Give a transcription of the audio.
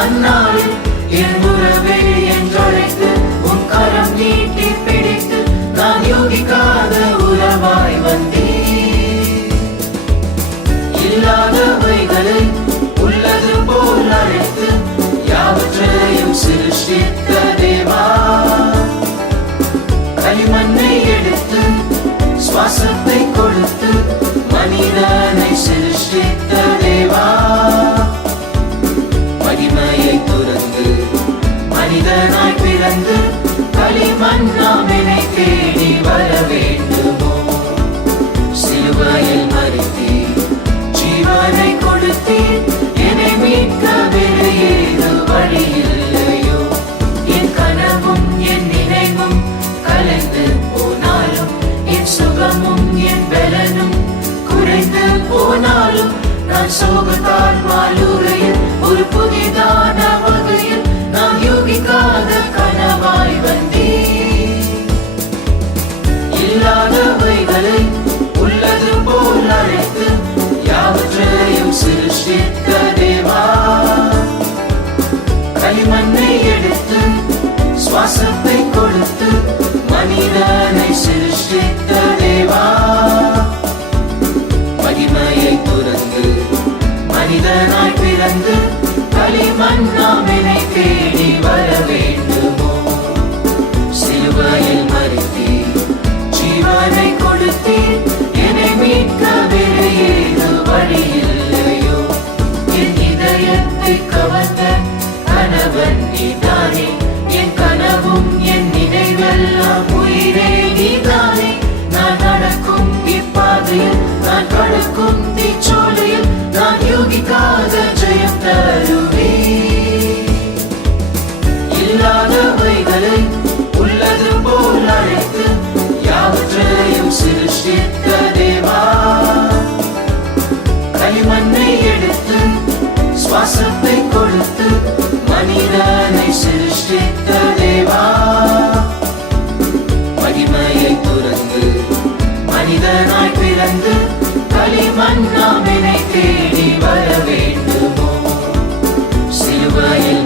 அந்நாளில் என் உறவே என்றழைத்து உன் கரம் நீட்டி பிடித்து நான் யோகிக்காத உறவாய் வந்தீர். இல்லாதவைகளை உள்ளது போல் அழைத்து யாவற்றையும் சிருஷ்டித்த தேவா, களிமண்ணை எடுத்து சுவாசத்தை கொடுத்து மனிதனை சிருஷ்டித்த தேவா, மகிமையை துறந்து மனிதனாய் பிறந்து களிமண்ணாம் என்னை தேடி வர வேண்டுமோ? சிலுவையில் மரித்தீர், ஜீவனை கொடுத்தீர், என்னை மீட்க வேறு ஏது வழி இல்லையோ? என் கனவும் என் நினைவும் கலைந்து போனாலும், என் சுகமும் என் பலனும் குறைந்து போனாலும், நான் சோகத்தால் மாலுரையில் ஒரு புதிதான வகையில் நான் யோகிக்காத கனவாய் வந்தேன். இல்லாதவைகளை உள்ளது போல் அழைத்து யாவற்றையும் சிருஷ்டித்த தேவா, களிமண்ணை எடுத்து சுவாசத்தை கொடுத்து மனிதனை சிருஷ்டித்த தேவா, மகிமையை துறந்து மனிதனாய் பிறந்து களிமண்ணாம் என்னை தேடி வர வேண்டுமோ? சிலுவையில் மரித்தீர், ஜீவனை கொடுத்தீர், என்னை மீட்க வேறு ஏது வழி இல்லையோ? என் இதயத்தை கவர்ந்த கணவன் நீதானே, என் கனவும் என் நினைவெல்லாம் உயிரே நீதானே. நான் நடக்கும் இப்பாதையில், நான் கடக்கும் தீச்சோலையில், நான் யோகிக்காத ஜெயம் தருவே. இல்லாதவைகளை உள்ளது போல் அழைத்து யாவற்றையும் சிருஷ்டித்த தேவா, களிமண்ணை எடுத்து சுவாசத்தை கொடுத்து மனிதனை சிருஷ்டித்த தேவா, மகிமையை துறந்து மனிதனாய் பிறந்து களிமண்ணாம் என்னை தேடி வர வேண்டுமோ? சிலுவையில்